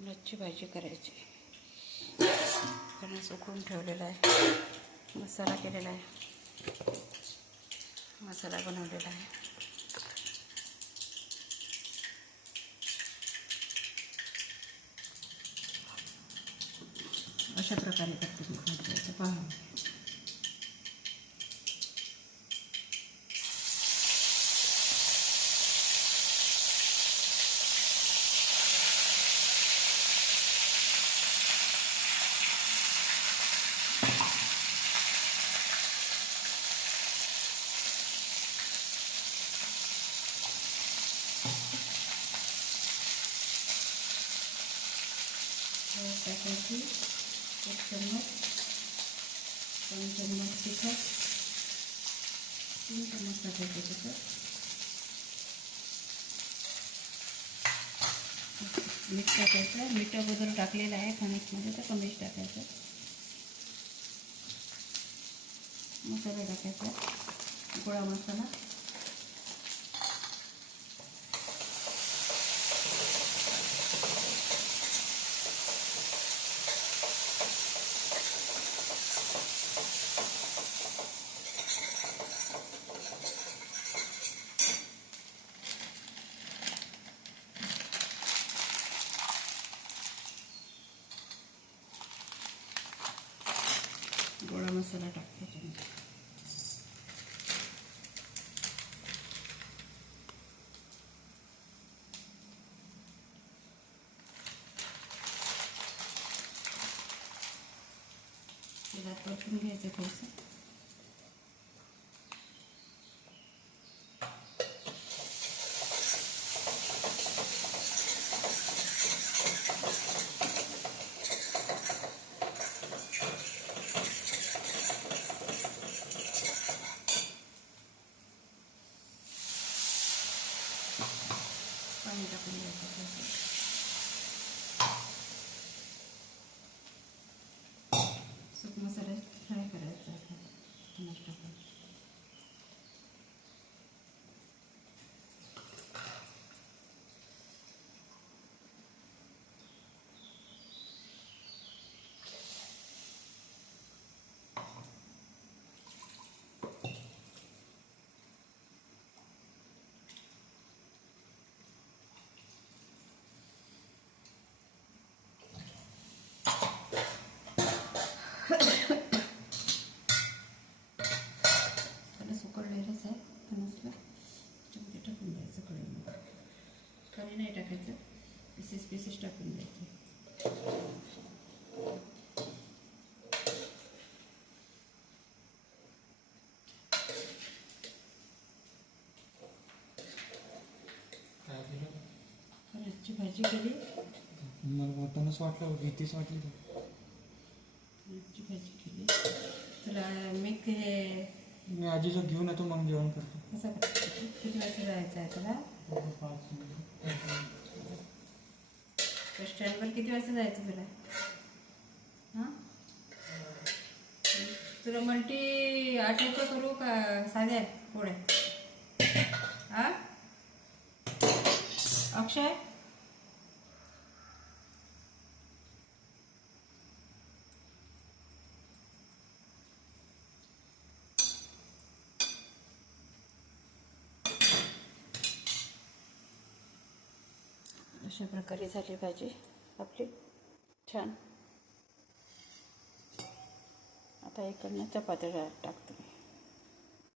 फणसची भाजी करायची. फणस उकळून ठेवलेला आहे, मसाला केलेला आहे, मसाला बनवलेला आहे. अशा प्रकारे करते मी पहा. टाकायची 1 चम्मच, 2 चम्मच तिखट, 3 चम्मच टाकायचे तिखट, मीठ टाकायचं. मीठ अगोदर टाकलेलं आहे फणसमध्ये, तर कमीच टाकायचं. मसाला टाकायचा, गोळा मसाला, गोळा मसाला टाकते त्याच्यामध्ये. त्याला परतून घ्यायचं थोडंसं. पाणी टाकून घ्यायचं. सुक मसाला फ्राय करायचा फणस टाकून. फणस उकळलेलंच आहे, फणसला त्याच्यामध्ये टाकून द्यायचं कढईमध्ये. कढई नाही टाकायचं, पीसेस टाकून द्यायचे. फणसची भाजी केली. मला वाटणंच वाटलं, भीतीच वाटली. फणसची भाजी केली. तुला मी आजीचं घेऊन येतो, मग जेवण करतो. कसं किती वाजता जायचं आहे तुला? 5 मिनिट. बस स्टँडवर किती वाजता जायचं तुला? हां, तुला मल्टी आट्याचं करू का साध्या पोळ्या? हां अक्षय, अशा प्रकारे झाली भाजी आपली छान. आता इकडनं चपात्या टाकतो.